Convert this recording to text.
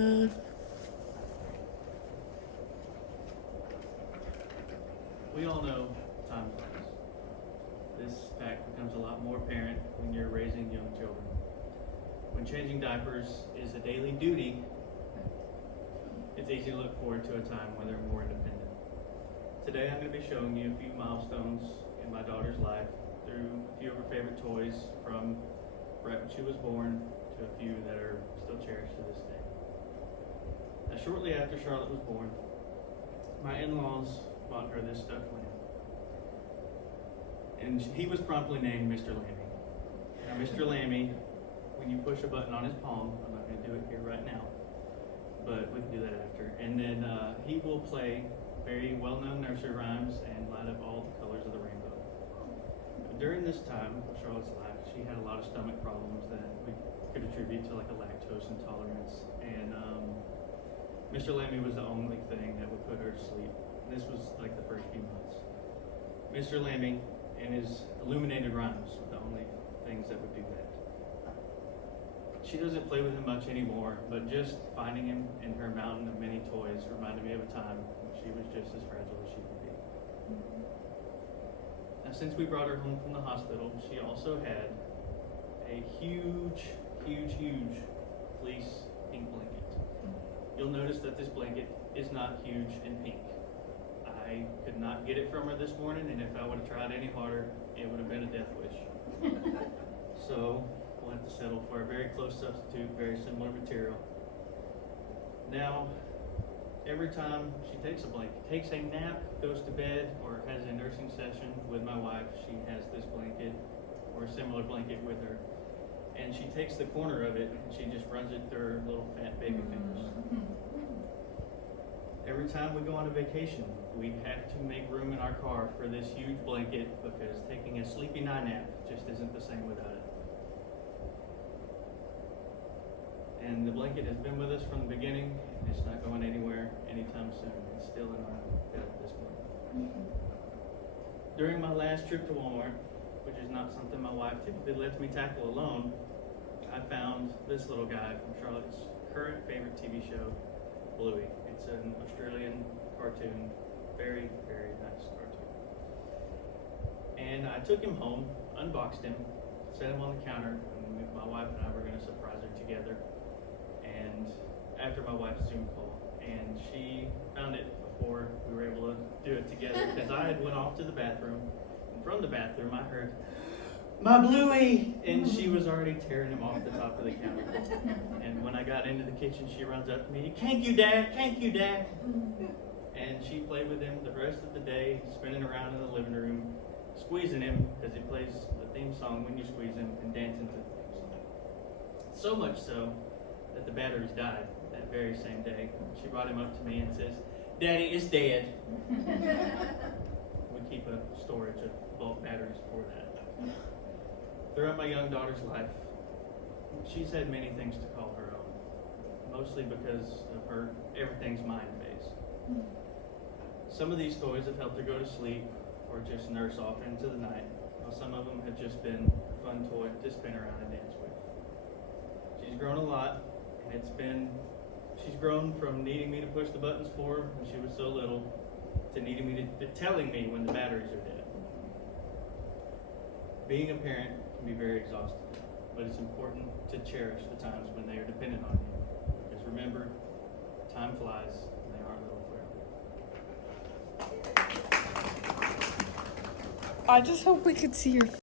We all know time flies. This fact becomes a lot more apparent when you're raising young children. When changing diapers is a daily duty, it's easy to look forward to a time when they're more independent. Today I'm going to be showing you a few milestones in my daughter's life through a few of her favorite toys from right when she was born to a few that are still cherished to this day. Now, shortly after Charlotte was born, my in-laws bought her this stuffed lamb. And he was promptly named Mr. Lammy. Now, Mr. Lammy, when you push a button on his palm, I'm not going to do it here right now, but we can do that after. And then he will play very well-known nursery rhymes and light up all the colors of the rainbow. During this time of Charlotte's life, she had a lot of stomach problems that we could attribute to like a lactose intolerance. And Mr. Lammy was the only thing that would put her to sleep. This was like the first few months. Mr. Lammy and his illuminated rhymes were the only things that would do that. She doesn't play with him much anymore, but just finding him in her mountain of many toys reminded me of a time when she was just as fragile as she could be. Now, since we brought her home from the hospital, she also had a huge fleece pink blanket. You'll notice that this blanket is not huge and pink. I could not get it from her this morning, and if I would have tried any harder, it would have been a death wish. So we'll have to settle for a very close substitute, very similar material. Now, every time she takes a blanket, takes a nap, goes to bed, or has a nursing session with my wife, she has this blanket or a similar blanket with her. And she takes the corner of it and she just runs it through her little fat baby fingers. Every time we go on a vacation, we have to make room in our car for this huge blanket because taking a sleepy night nap just isn't the same without it. And the blanket has been with us from the beginning, and it's not going anywhere anytime soon. It's still in our bed at this point. During my last trip to Walmart, which is not something my wife typically lets me tackle alone, I found this little guy from Charlotte's current favorite TV show, Bluey. It's an Australian cartoon, very nice cartoon. And I took him home, unboxed him, set him on the counter, and my wife and I were going to surprise her together. And after my wife's Zoom call, and she found it before we were able to do it together because I had went off to the bathroom, and from the bathroom I heard, "My Bluey!" and she was already tearing him off the top of the counter. And when I got into the kitchen, she runs up to me, "Thank you, Dad, thank you, Dad." And she played with him the rest of the day, spinning around in the living room, squeezing him because he plays the theme song when you squeeze him and dancing to the theme song. So much so that the batteries died that very same day. She brought him up to me and says, "Daddy, it's dead." We keep a storage of bulk batteries for that. Throughout my young daughter's life, she's had many things to call her own, mostly because of her everything's mine phase. Some of these toys have helped her go to sleep or just nurse off into the night, while some of them have just been a fun toy to spin around and dance with. She's grown a lot, and she's grown from needing me to push the buttons for her when she was so little to needing me to telling me when the batteries are dead. Being a parent can be very exhausting, but it's important to cherish the times when they are dependent on you. Because remember, time flies and they aren't little forever. I just hope we could see your